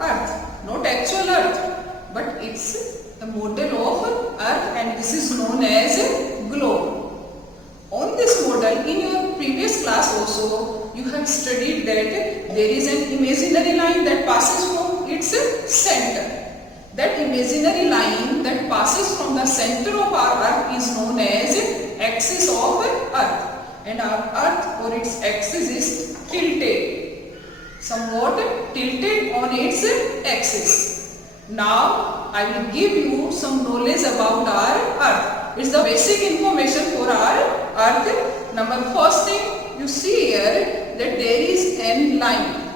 Earth. Not actual Earth, but it's a model of Earth, and this is known as a globe. On this model, in your previous class also, you have studied that there is an imaginary line that passes from its center. That imaginary line that passes from the center of our Earth is known as axis of Earth, and our Earth or its axis is tilted, somewhat tilted on its axis. Now I will give you some knowledge about our Earth. It's the basic information for our Earth. First thing you see here that there is a line.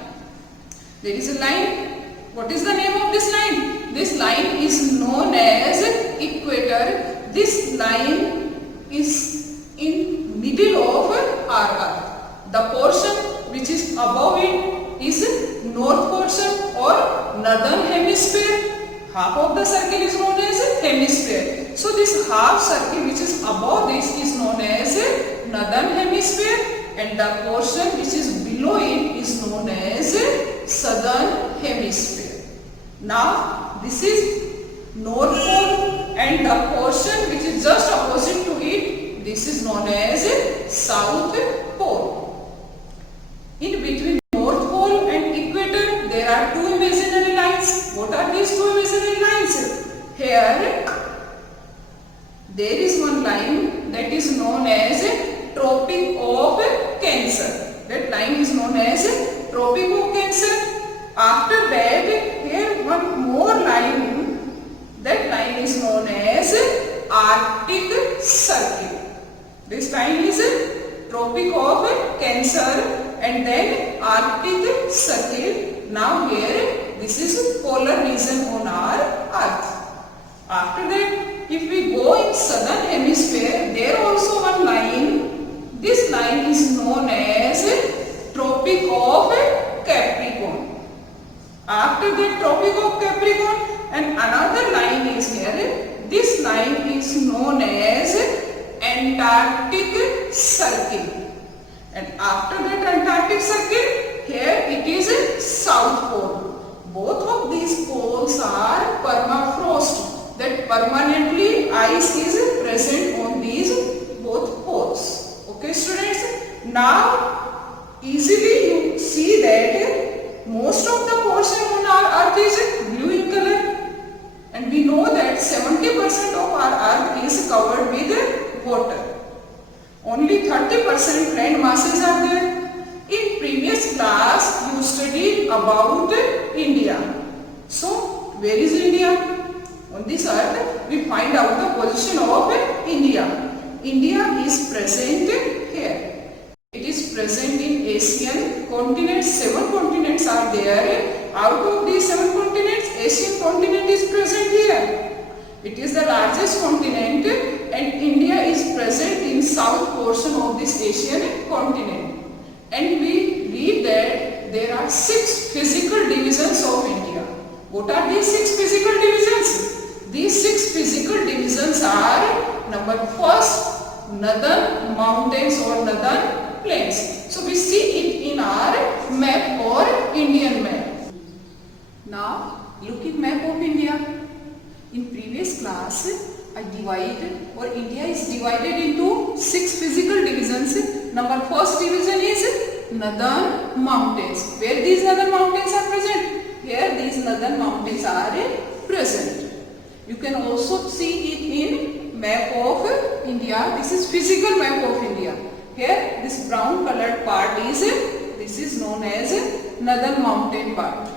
There is a line. What is the name of this line? This line is known as equator. This line is in middle of our Earth. The portion which is above it is north portion or northern hemisphere. Half of the circle is known as hemisphere. So this half circle which is above this is known as northern hemisphere, and the portion which is below it is known as southern hemisphere. Now this is north pole, and the portion which is just opposite to it, this is known as south pole. In between north pole and equator there are two imaginary lines. What are these two imaginary lines? Here there is one line that is known as Tropic of Cancer. That line is known as Tropic of Cancer. After that, here one more line. That line is known as Arctic Circle. This line is Tropic of Cancer and then Arctic Circle. Now here this is polar region on our Earth. After that, if we go in southern hemisphere, there also one line. This line is known as Tropic of Capricorn. After that Tropic of Capricorn, and another line is here. This line is known as Antarctic Circle. And after that Antarctic Circle, here it is South Pole. Both of these poles are permafrost. That permanently ice is present on these both poles. Okay students, now easily you see that most of the portion on our Earth is blue in color, and we know that 70% of our Earth is covered with water. Only 30% land masses are there. In previous class you studied about India. So where is India? On this Earth, we find out the position of India. India is present here. It is present in Asian continent. 7 continents are there. Out of these 7 continents, Asian continent is present here. It is the largest continent, and India is present in south portion of this Asian continent. And we read that there are 6 physical divisions of India. What are these 6 physical divisions? These 6 physical divisions are, number first, northern mountains or northern plains. So we see it in our map or Indian map. Now look at map of India. In previous class I divided, or India is divided into 6 physical divisions. Number first division is northern mountains. Where these northern mountains are present? Here these northern mountains are present. You can also see it in map of India. This is physical map of India. Here this brown colored part is, this is known as northern mountain part.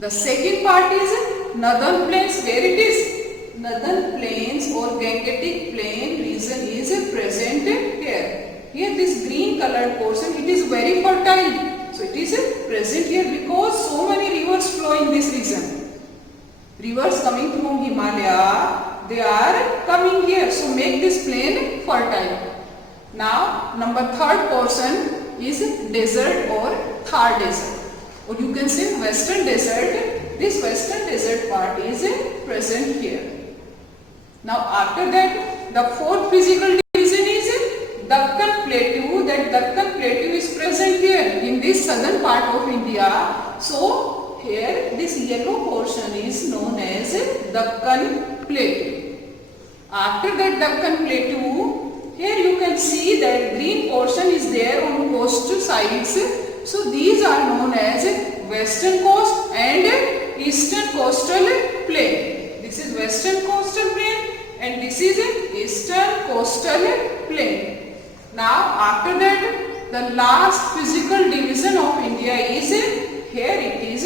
The second part is northern plains. Where it is? Northern plains or Gangetic plain region is present here. Here this green colored portion, it is very fertile. So it is present here because so many rivers flow in this region. Rivers coming from Himalaya, they are coming here, so make this plain fertile. Now number third portion is desert or Thar desert, or you can say western desert. This western desert part is present here. Now after that, the fourth physical division is Deccan Plateau. That Deccan Plateau is present here in this southern part of India. So here yellow portion is known as Deccan Plateau. After that Deccan Plateau, here you can see that green portion is there on coastal sides. So these are known as western coast and eastern coastal plain. This is western coastal plain and this is eastern coastal plain. Now after that, the last physical division of India is here it is.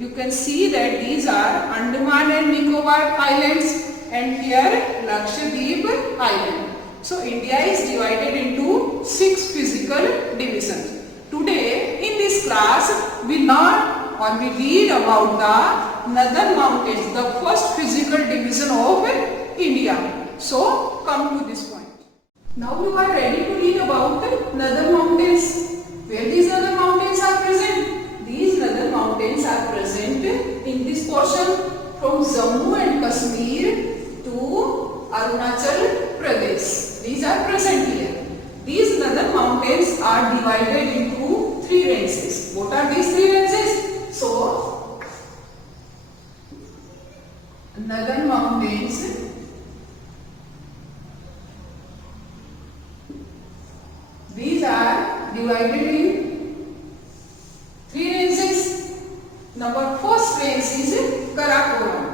You can see that these are Andaman and Nicobar Islands and here Lakshadweep Island. So India is divided into 6 physical divisions. Today in this class we learn or we read about the Northern Mountains, the first physical division of India. So come to this point. Now you are ready to read about the Northern Mountains. Where these Northern Mountains are present? These Northern Mountains are present in this portion from Jammu and Kashmir to Arunachal Pradesh. These are present here. These Northern Mountains are divided into 3 ranges. What are these 3 ranges? So, Northern Mountains these are divided in 3 ranges. Number first range is Karakoram.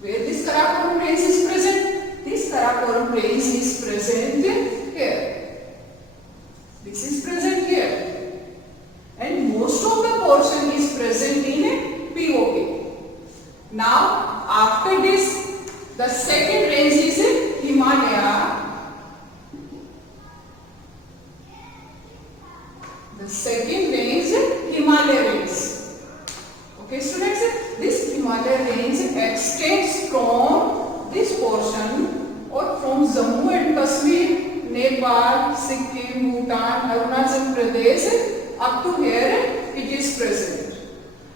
Where this Karakoram range is present? This Karakoram range is present here. This is present here. And most of the portion is present in POK. Now, after this, the second range is Himalaya. The second range is Himalaya range. Okay, students, this Himalaya range extends from this portion or from Jammu and Kashmir, Nepal, Sikkim, Bhutan, Arunachal Pradesh up to here it is present.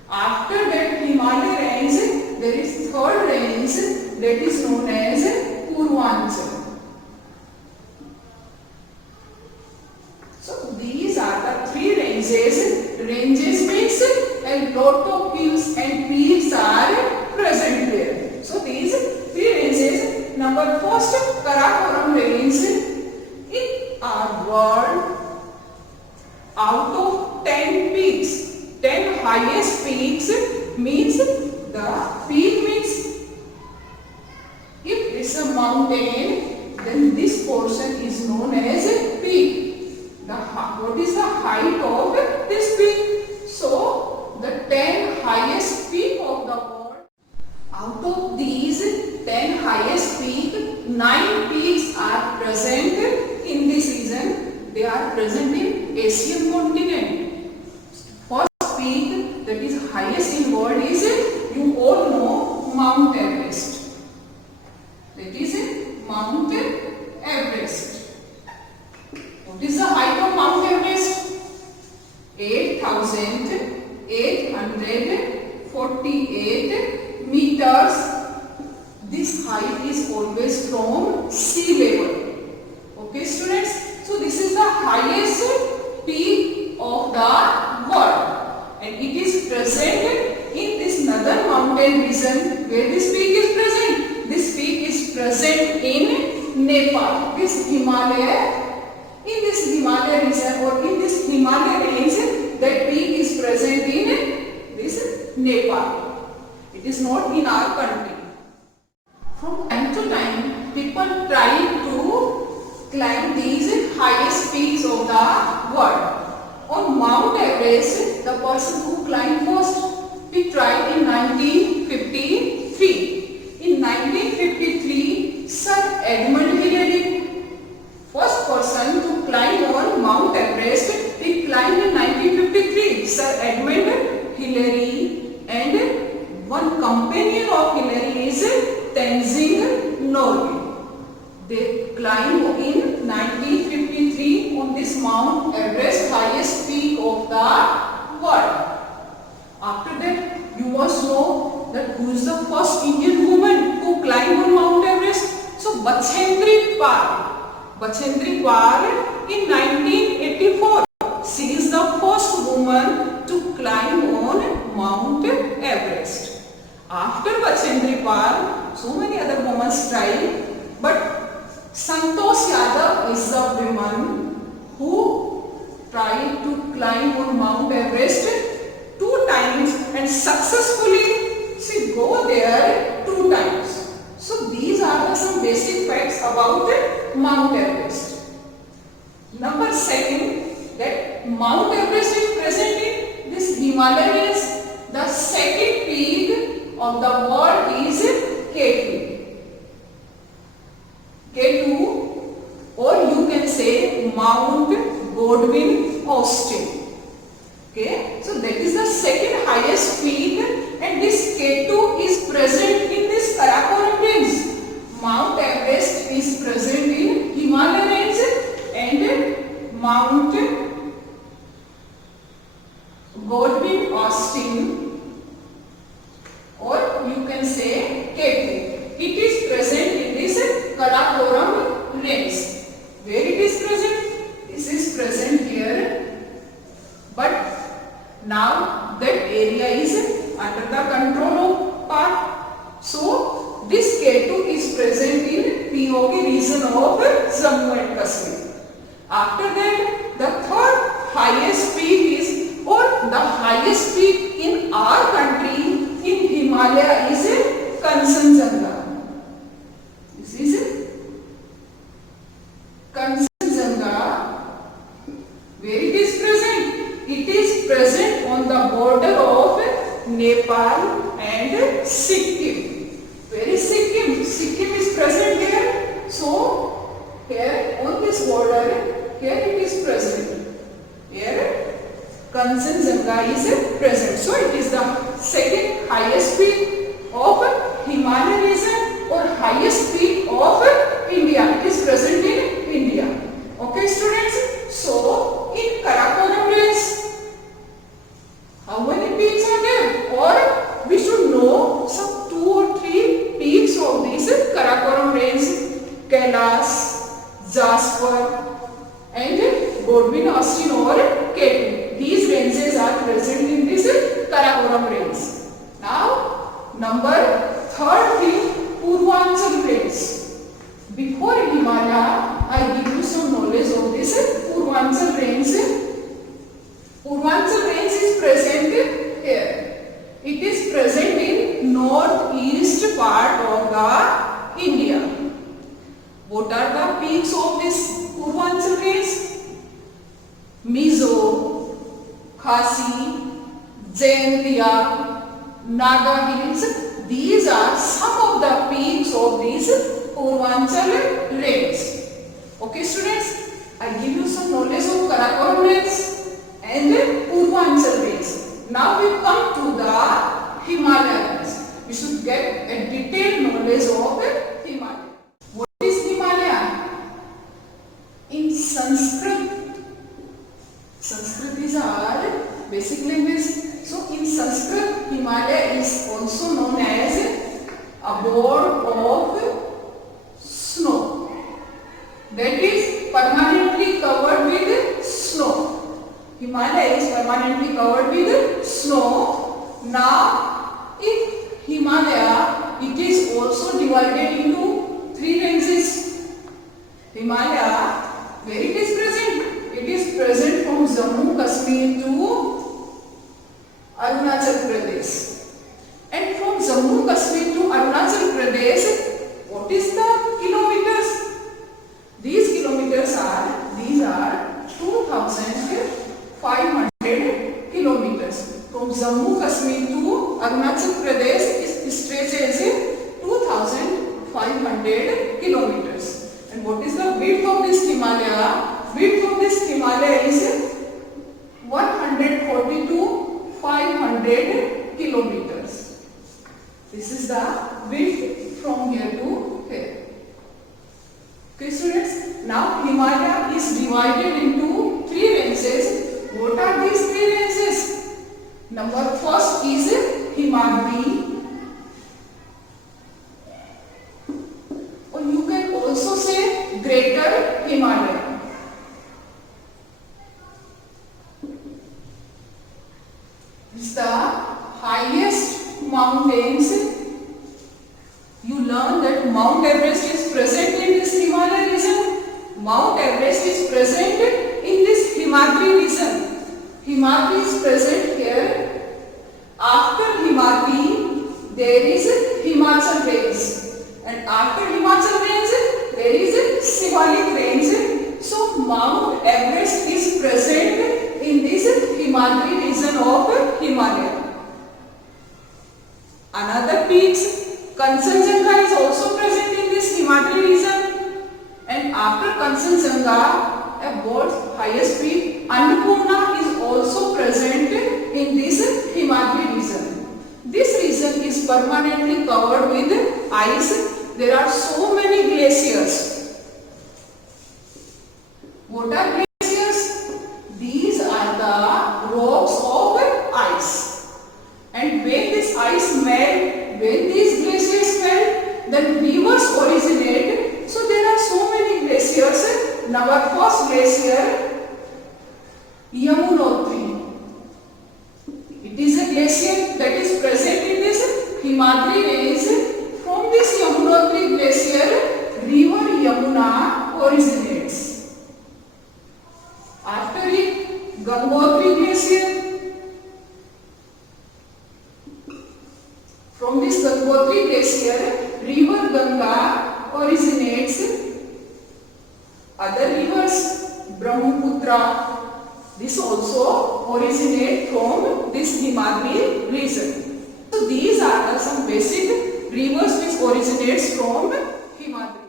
After that Himalaya range, there is third range that is known as Purvanchal. So these are the 3 ranges. Ranges means a lot of hills and peaks are present there. So these 3 ranges. Number first, Karakoram range. In our world, out of 10 peaks, 10 highest peaks means the peak means if it's a mountain, then this portion is known as a peak. What is the height of this peak? So, the 10 highest peak of the world. Out of these 10 highest peak, 9 peaks are present in this region. They are present in Asian continent. First peak that is highest in world is, you all know, Mount Everest. That is Mount Everest. What is the height of Mount Everest? 8,848 meters. This height is always from sea level. Okay, students? So this is the highest peak of the world, and it is present in this Northern Mountain region. Where this peak is present? This peak is present in Nepal. This Himalaya. In this Himalaya region or in this Himalaya range, that peak is present in this Nepal. It is not in our country. From time to time, people try to climb these highest peaks of the world. On Mount Everest, the person who climbed first, he tried in 1953. In 1953, Sir Edmund Hillary, first person to climb on Mount Everest, he climbed in 1953. Sir Edmund Hillary, and one companion of Hillary is Tenzing Norgay. They climbed in 1953 on this Mount Everest, highest peak of the world. After that, you must know that who is the first Indian woman who climbed on Mount Everest. So Bachendri Pal. Bachendri Pal in 1984. She is the first woman to climb on Mount Everest. After Bachendri Pal, so many other women tried, but Santosh Yadav is the woman who tried to climb on Mount Everest 2 times and successfully she go there 2 times. So these are some basic facts about Mount Everest. Number 2, that Mount Everest is present in this Himalayas. The second peak of the world is K2. K2, or you can say Mount Godwin Austen. Okay, so that is the second highest peak, and this K2 is present in this Karakoram range. Mount Everest is present in Himalaya range, and Mount Godwin Austen, or you can say K2. It is present in this Karakoram range. Where it is present? This is present here, but now that area is under the control of Pak. So this K2 is present in POK region of Jammu and Kashmir. After that, the third highest peak is, or the highest peak in our country in Himalaya is Kanchenjunga. This is Kanchenjunga. Where it is present? It is present on the border of Nepal and Sikkim. Where is Sikkim? Sikkim is present here. So here on this border, here it is present. Here Kanchenjunga is present. So it is the second highest peak of Himalaya region, or highest peak of India. It is present in India. Okay, students. So in Karakoram range, how many peaks are there? Or we should know some 2 or 3 peaks of this Karakoram range: Kailash, Jasper, and Godwin Austen or K2. These ranges are present in this Karakoram range. Now, number 3 thing, Purvanchal range. Before Himalaya, I give you some knowledge of this Purvanchal range. Purvanchal range is present here. It is present in northeast part of the India. What are the peaks of this Purvanchal range? Mizo, Khasi, Jaintia, Naga Hills. These are some of the peaks of this Purvanchal range. Okay, students, I give you some knowledge of Karakoram range and Purvanchal range. Now we come to the Himalaya range. We should get a detailed knowledge of Himalaya. What is Himalaya? In Sanskrit, Sanskrit is our basic language. So in Sanskrit, Himalaya is also known as a board of snow that is permanently covered with snow. Himalaya is permanently covered with snow. Now, in Himalaya, it is also divided into 3 ranges. Himalaya, where it is present? It is present from Jammu Kashmir to Arunachal Pradesh. And from Jammu Kashmir to Arunachal Pradesh, what is the kilometers? These kilometers are, these are 2,500 kilometers. From Jammu Kashmir to Arunachal Pradesh, it stretches 2,500 kilometers. And what is the width of this Himalaya? Width of this Himalaya is 140 to 500 kilometers. This is the width from here to here. Okay, students. Now Himalaya is divided into 3 ranges. What are these 3 ranges? Number first is Himadri, or you can also say Greater Himalaya. is the highest mountains. You learn that Mount Everest is present in this Himalaya region. Mount Everest is present in this Himadri region. Himadri is present here. After Himadri, there is Himachal range, and after Himachal range, there is Shivalik range. So Mount Everest is present in this Himadri region of Himalaya. Another peaks, Kanchenjunga is also present in this Himadri region, and after Kanchenjunga, a world's highest peak, Annapurna is also present in this Himadri region. This region is permanently covered with ice. There are so many glaciers. What are glaciers? These are the rocks of ice. And when this ice melts, when these glaciers melt, then rivers originate. So there are so many glaciers. Now our first glacier, Yamunotri. It is a glacier that is present in this Himadri range. From this Yamunotri glacier, river Yamuna originates. After it, Gangotri glacier. From this Gangotri glacier, river Ganga originates. Other rivers, Brahmaputra, this also originates from this Himadri region. So these are some basic rivers which originates from Himadri.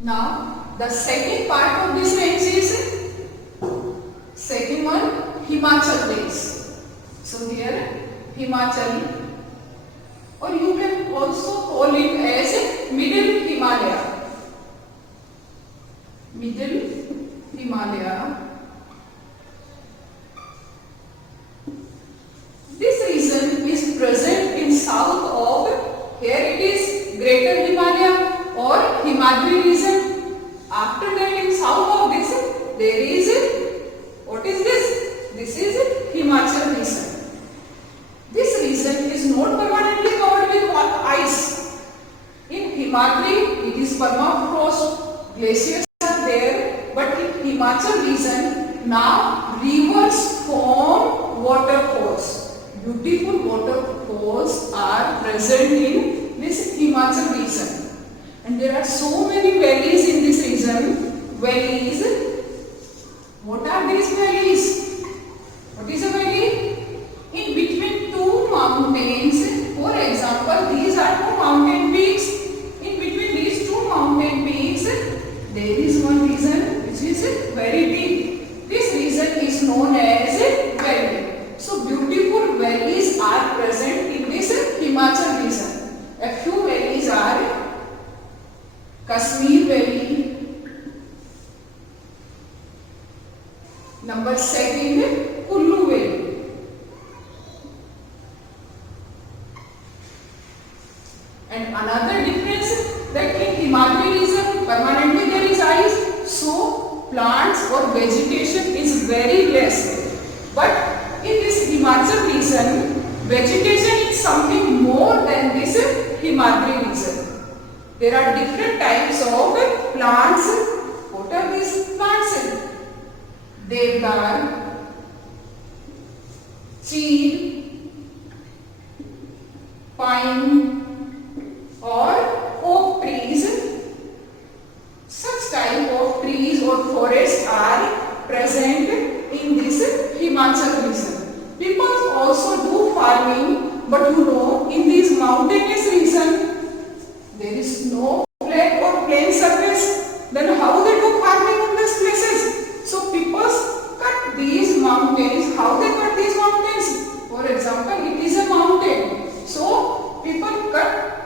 Now the second part of this range is second one, Himachal range. So here Himachal, or you can also call it as Middle Himalaya. Middle Himalaya. This region is present in south of, here it is Greater Himalaya or Himadri region. After that, in south of this, there is, what is this? This is Himachal region. This region is not permanently covered with ice. In Himadri, it is permafrost, glaciers are there, but in Himachal region, now rivers form waterfalls. Beautiful waterfalls are present in this Himachal region. And there are so many valleys in this region. Valleys. What are these valleys? What is a valley? In between two mountains, for example, these are two mountain peaks. In between these two mountain peaks, there is one region which is very deep. This region is known as a valley. So beautiful valleys are present in this Himachal region. A few valleys are Kashmir Valley. Number second, Kullu Valley. And another difference that in Himadri region permanently there is ice, so plants or vegetation is very less. But in this Himachal region, vegetation is something more than this Himadri region. There are different types of plants. What are these plants? Devdar, chir, pine, or oak trees. Such type of trees or forests are present in this Himachal region. People also do farming, but you know, in this mountainous region, there is no flat or plain surface. Then how they do farming in these places? So people cut these mountains. How they cut these mountains? For example, it is a mountain. So people cut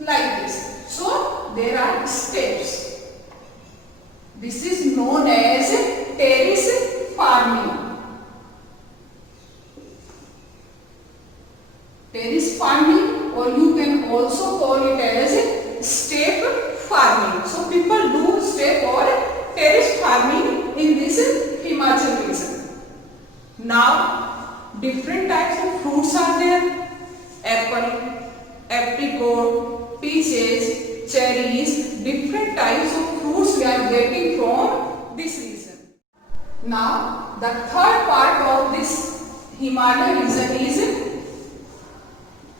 like this. So there are steps. This is known as terrace farming. Terrace farming, or you can also call it as step farming. So people do step or terrace farming in this Himachal different types of fruits are there. Apple, apricot, peaches, cherries, different types of fruits we are getting from this region. Now, the third part of this Himalaya region is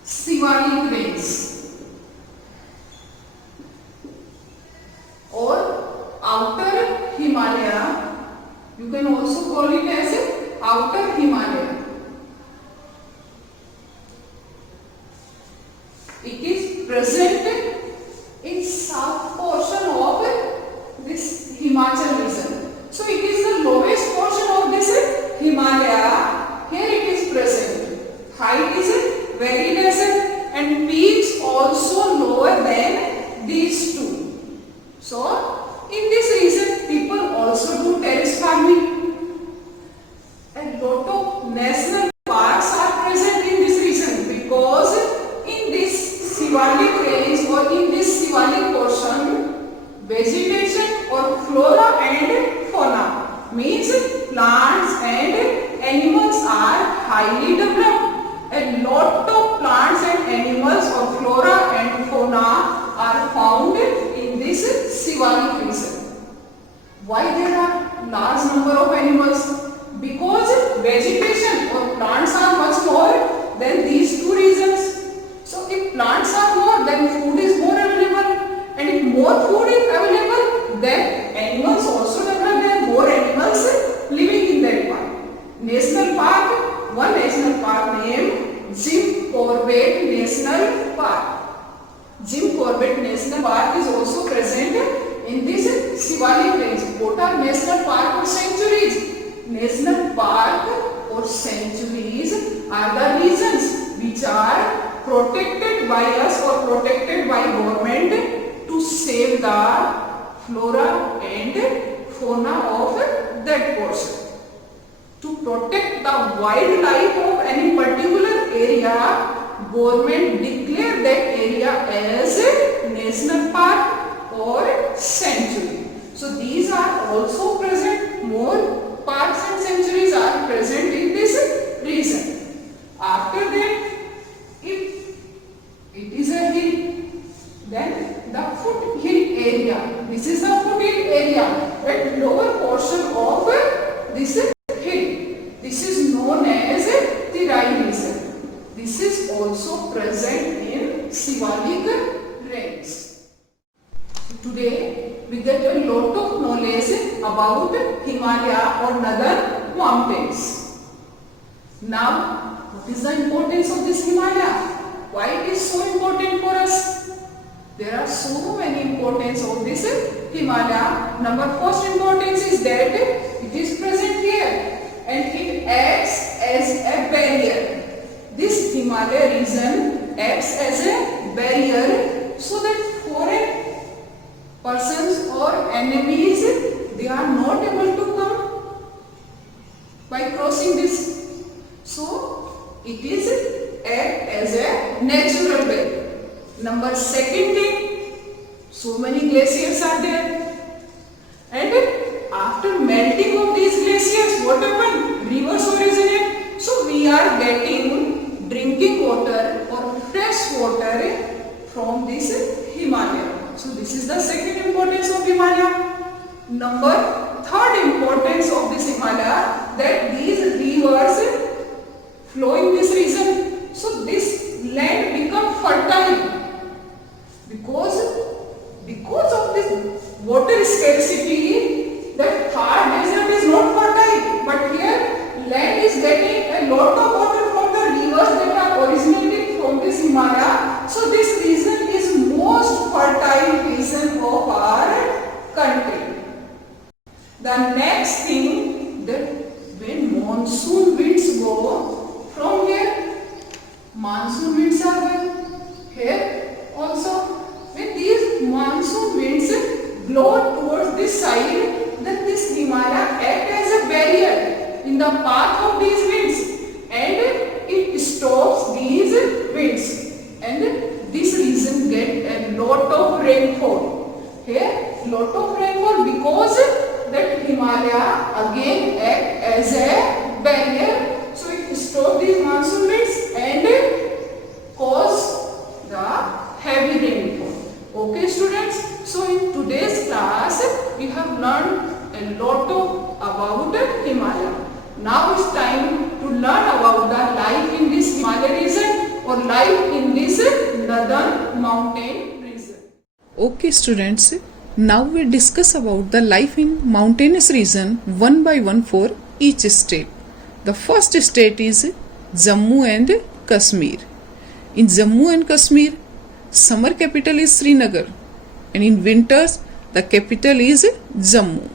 Shivalik Range or Outer Himalaya. You can also call it as Outer Himalaya. It is present in south portion of this Himachal region. So it is the lowest portion of this Himalaya. Here it is present. Height is very lesser and peaks also lower than these two. So in this region people also do terrace farming. A lot of national parks are present in this region because in this Shivalik range or in this Shivalik portion, vegetation or flora and fauna means plants and animals are highly developed. A lot of plants and animals or flora and fauna are found in this Shivalik region. Why there are large number of animals? Because vegetation or plants are much more than these two regions. So if plants are more, then food is more available, and if more food is available, then animals also develop. There are more animals living in that park. National park, one national park named Jim Corbett National Park. Jim Corbett National Park is also present in this Shivalik range. What are national park or sanctuaries? National park or sanctuaries are the regions which are protected by us or protected by government to save the flora and fauna of that portion. To protect the wildlife of any particular area, government declare that area as a national park or sanctuary. So these are also present. More parks and sanctuaries are present in this region. After that, if it is a hill, then the foothill area. This is the foothill area, that lower portion of this hill. This is known as Terai region. This is also present in Shivalik range. Today we get a lot of knowledge about Himalaya or northern mountains. Now, what is the importance of this Himalaya? Why it is so important for us? There are so many importance of this Himalaya. Number first importance is that it is present here and it acts as a barrier. This Himalaya region acts as a barrier so that foreign persons or enemies, they are not able to come by crossing this. So it is act as a natural barrier. Number second thing, so many glaciers are there, and after melting of these glaciers, what happened? Rivers originate. So we are getting drinking water or fresh water from this Himalaya. So this is the second importance of Himalaya. Number third importance of this Himalaya, that these rivers flow in this region. So this land become fertile. Because of this water scarcity, that Thar desert is not fertile, but here land is getting a lot of water from the rivers that are originated from this Himalaya. So this region is most fertile region of our country. The next thing, that when monsoon winds go from here, monsoon winds are going here also. When these monsoon winds blow towards this side, then this Himalaya acts as a barrier in the path of these winds and it stops these winds, and this region get a lot of rainfall. Here lot of rainfall because that Himalaya again act as a barrier, so it stops a lot about Himalaya. Now it's time to learn about the life in this Himalaya region or life in this northern mountain region. Okay students, now we discuss about the life in mountainous region one by one for each state. The first state is Jammu and Kashmir. In Jammu and Kashmir, summer capital is Srinagar and in winters the capital is Jammu.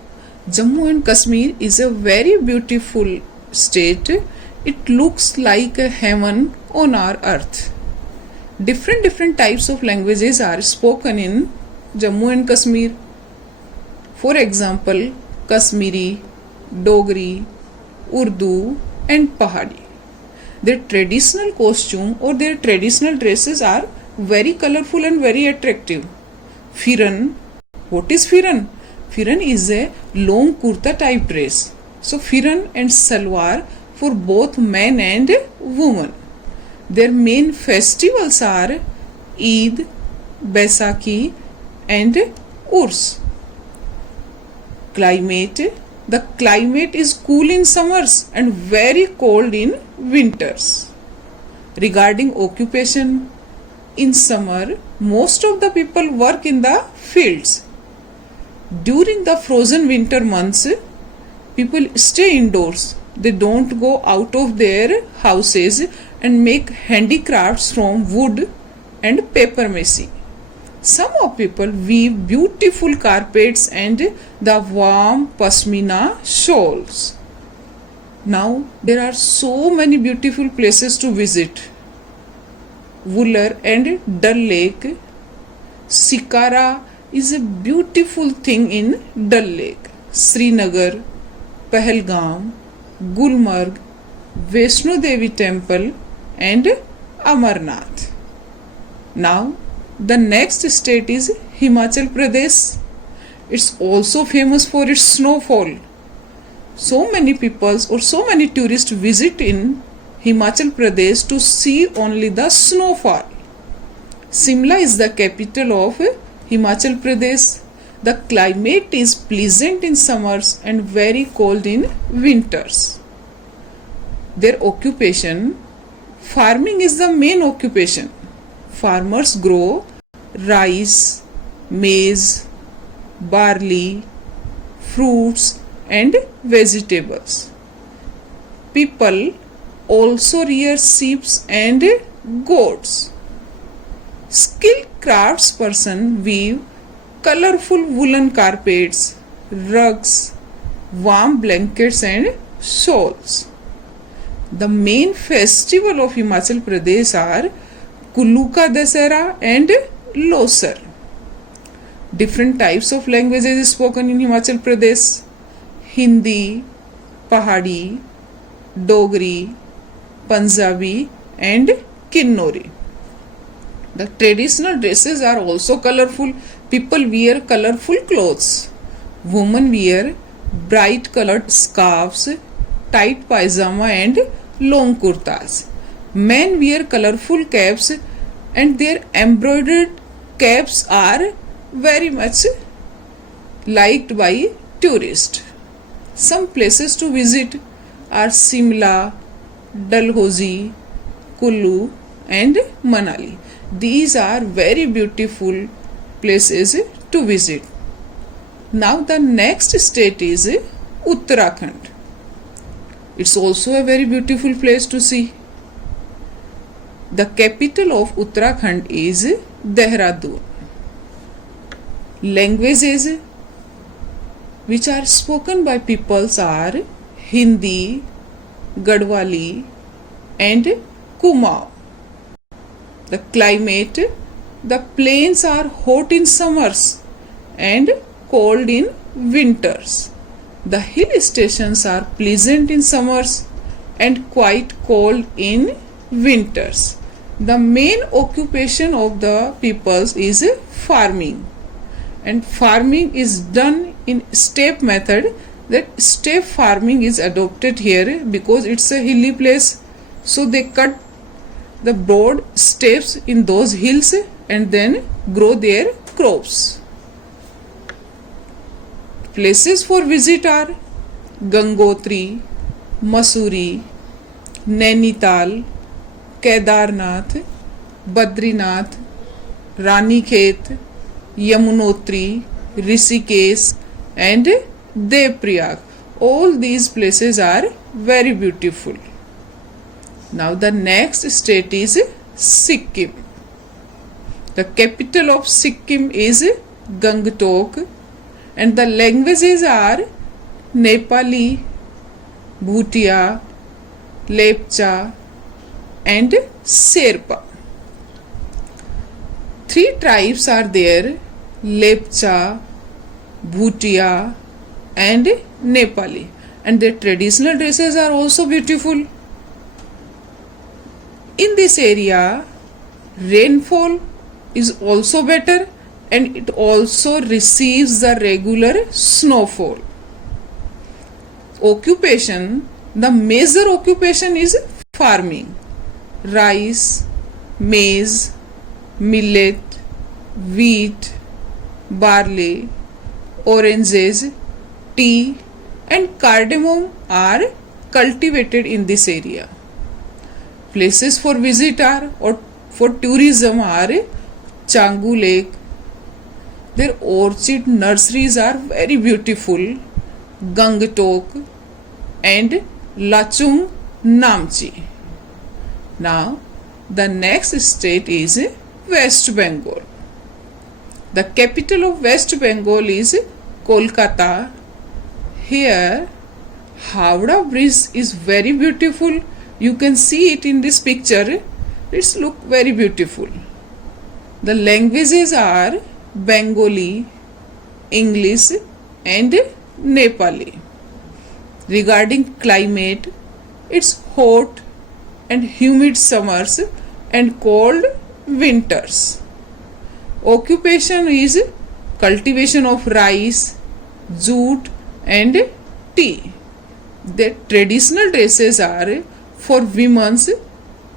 Jammu and Kashmir is a very beautiful state. It looks like a heaven on our earth. Different types of languages are spoken in Jammu and Kashmir. For example, Kashmiri, Dogri, Urdu and Pahari. Their traditional costume or their traditional dresses are very colorful and very attractive. Firan. What is Firan? Firan is a long kurta type dress. So Firan and Salwar for both men and women. Their main festivals are Eid, Baisakhi and Urs. Climate. The climate is cool in summers and very cold in winters. Regarding occupation, in summer, most of the people work in the fields. During the frozen winter months, people stay indoors. They don't go out of their houses and make handicrafts from wood and paper mache. Some of people weave beautiful carpets and the warm pashmina shawls. Now there are so many beautiful places to visit. Wular and Dal Lake. Shikara is a beautiful thing in Dal Lake. Srinagar, Pahalgam, Gulmarg, Vaishno Devi Temple and Amarnath. Now the next state is Himachal Pradesh. It's also famous for its snowfall. So many people or so many tourists visit in Himachal Pradesh to see only the snowfall. Simla is the capital of Himachal Pradesh. The climate is pleasant in summers and very cold in winters. Their occupation, farming is the main occupation. Farmers grow rice, maize, barley, fruits and vegetables. People also rear sheep and goats. Skilled craftsperson weave colorful woolen carpets, rugs, warm blankets and shawls. The main festival of Himachal Pradesh are Kullu ka Dasara and Losar. Different types of languages is spoken in Himachal Pradesh. Hindi, Pahadi, Dogri, Punjabi and Kinnori. The traditional dresses are also colorful. People wear colorful clothes. Women wear bright colored scarves, tight pajama and long kurtas. Men wear colorful caps and their embroidered caps are very much liked by tourists. Some places to visit are Simla, Dalhousie, Kullu and Manali. These are very beautiful places to visit. Now the next state is Uttarakhand. It's also a very beautiful place to see. The capital of Uttarakhand is Dehradun. Languages which are spoken by peoples are Hindi, Gadwali and Kumaon. The climate, the plains are hot in summers and cold in winters. The hill stations are pleasant in summers and quite cold in winters. The main occupation of the peoples is farming, and farming is done in step method. That step farming is adopted here because it's a hilly place, so they cut the broad steps in those hills and then grow their crops. places for visit are Gangotri, Mussoorie, Nainital, Kedarnath, Badrinath, Ranikhet, Yamunotri, Rishikesh and Devprayag. All these places are very beautiful. Now the next state is Sikkim. The capital of Sikkim is Gangtok and the languages are Nepali, Bhutia, Lepcha and Sherpa. 3 tribes are there: Lepcha, Bhutia and Nepali, and their traditional dresses are also beautiful. In this area, rainfall is also better and it also receives the regular snowfall. Occupation: the major occupation is farming. Rice, maize, millet, wheat, barley, oranges, tea and cardamom are cultivated in this area. Places for visit are or for tourism are Changu Lake. Their orchid nurseries are very beautiful. Gangtok and Lachung Namchi. Now the next state is West Bengal. The capital of West Bengal is Kolkata. Here Howrah Bridge is very beautiful. You can see it in this picture. It's look very beautiful. The languages are Bengali, English and Nepali. Regarding climate, it's hot and humid summers and cold winters. Occupation is cultivation of rice, jute and tea. The traditional dresses are for women's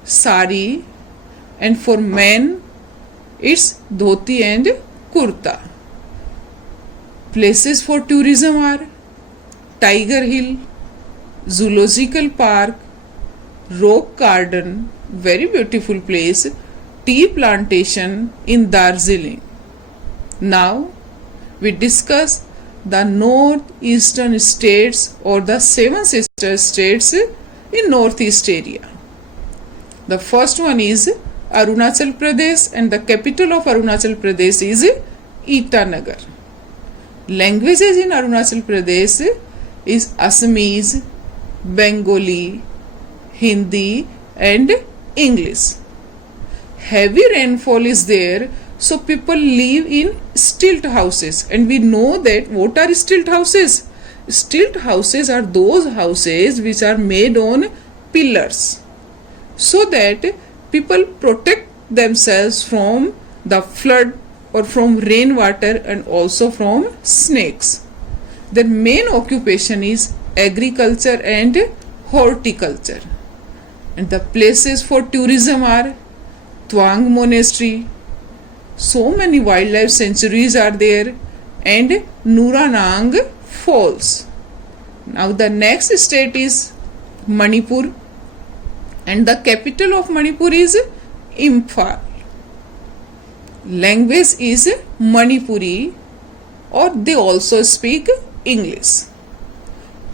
sari and for men it's dhoti and kurta. Places for tourism are Tiger Hill, Zoological Park, Rock Garden, very beautiful place, tea plantation in Darjeeling. Now we discuss the northeastern states or the 7 sister states in northeast area. The first one is Arunachal Pradesh and the capital of Arunachal Pradesh is Itanagar. Languages in Arunachal Pradesh is Assamese, Bengali, Hindi and English. Heavy rainfall is there, so people live in stilt houses, and we know that what are stilt houses? Stilt houses are those houses which are made on pillars, so that people protect themselves from the flood or from rainwater and also from snakes. Their main occupation is agriculture and horticulture. And the places for tourism are Twang Monastery, so many wildlife sanctuaries are there, and Nuranang Falls. Now the next state is Manipur and the capital of Manipur is Imphal. Language is Manipuri or they also speak English.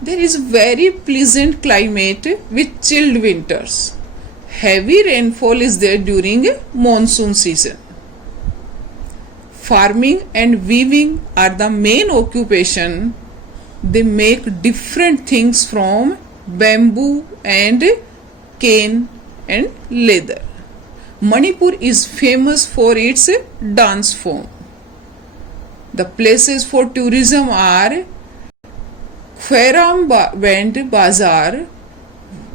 There is very pleasant climate with chilled winters. Heavy rainfall is there during monsoon season. Farming and weaving are the main occupation. They make different things from bamboo and cane and leather. Manipur is famous for its dance form. The places for tourism are Khairam Band Bazaar.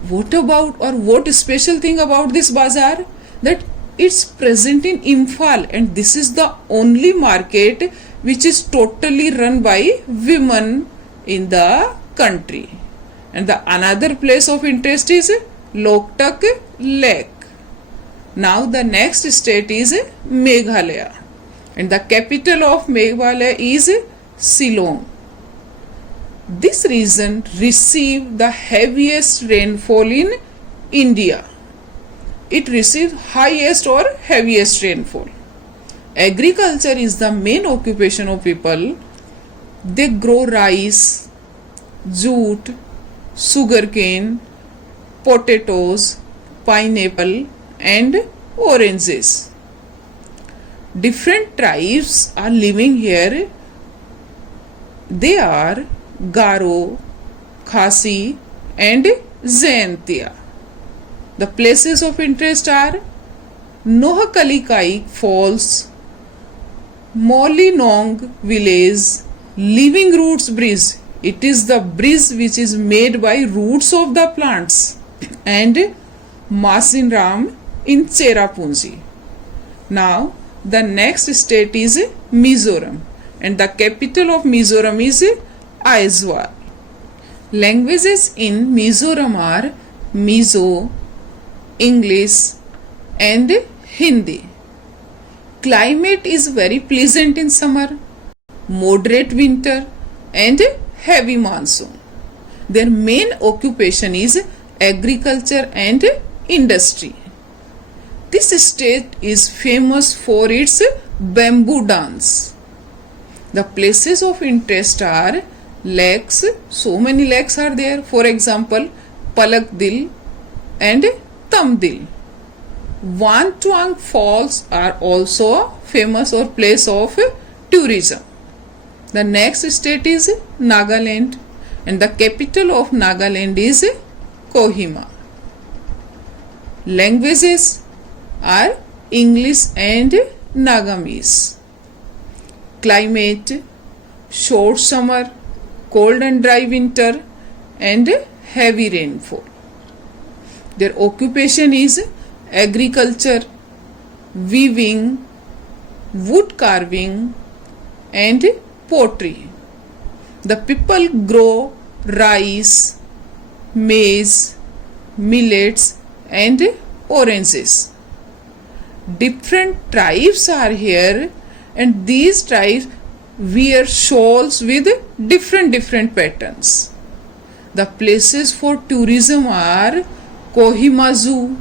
What special thing about this bazaar? That it's present in Imphal, and this is the only market which is totally run by women in the country. And the another place of interest is Loktak Lake. Now the next state is Meghalaya, and the capital of Meghalaya is Shillong. This region receives the heaviest rainfall in India. It receives highest or heaviest rainfall. Agriculture is the main occupation of people. They grow rice, jute, sugarcane, potatoes, pineapple, and oranges. Different tribes are living here. They are Garo, Khasi, and Jaintia. The places of interest are Nohakalikai Falls, Molinong village, Living Roots Bridge. It is the bridge which is made by roots of the plants, and Masinram in Cherrapunji. Now the next state is Mizoram, and the capital of Mizoram is Aizawl. Languages in Mizoram are Mizo, English, and Hindi. Climate is very pleasant in summer, moderate winter, and heavy monsoon. Their main occupation is agriculture and industry. This state is famous for its bamboo dance. The places of interest are lakes. So many lakes are there. For example, Palakdil and Tamdil. Wantuang Falls are also famous or place of tourism. The next state is Nagaland, and the capital of Nagaland is Kohima. Languages are English and Nagamese. Climate: short summer, cold and dry winter, and heavy rainfall. Their occupation is agriculture, weaving, wood carving, and pottery. The people grow rice, maize, millets, and oranges. Different tribes are here, and these tribes wear shawls with different patterns. The places for tourism are Kohima Zoo,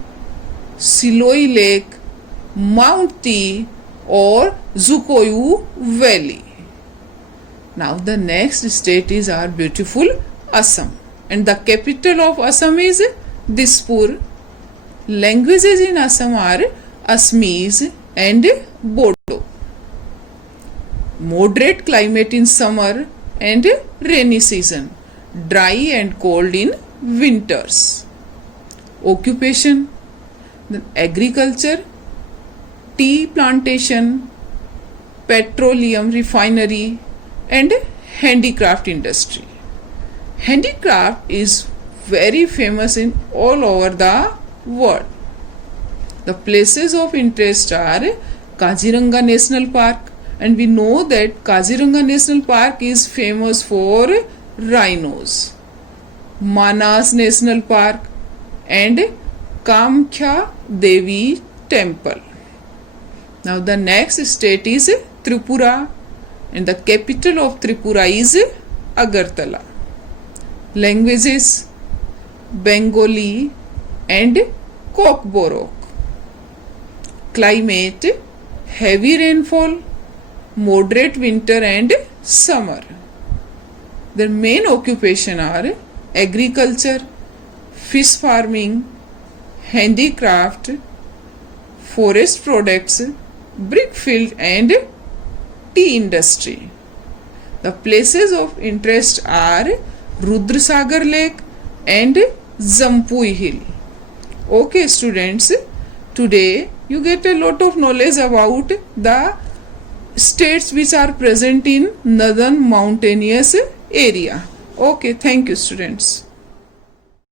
Siloi Lake, Mount T, or Zukoyu Valley. Now the next state is our beautiful Assam, and the capital of Assam is Dispur. Languages in Assam are Assamese and Bodo. Moderate climate in summer and rainy season, dry and cold in winters. Occupation: agriculture, tea plantation, petroleum refinery, and handicraft industry. Handicraft is very famous in all over the world. The places of interest are Kaziranga National Park, and we know that Kaziranga National Park is famous for rhinos. Manas National Park and Kamkhya Devi Temple. Now the next state is Tripura, and the capital of Tripura is Agartala. Languages: Bengali and Kokborok. Climate: heavy rainfall, moderate winter and summer. Their main occupation are agriculture, fish farming, handicraft, forest products, brick field, and tea industry. The places of interest are Rudrasagar Lake and Jampui Hill. Okay students, today you get a lot of knowledge about the states which are present in northern mountainous area. Okay, thank you students.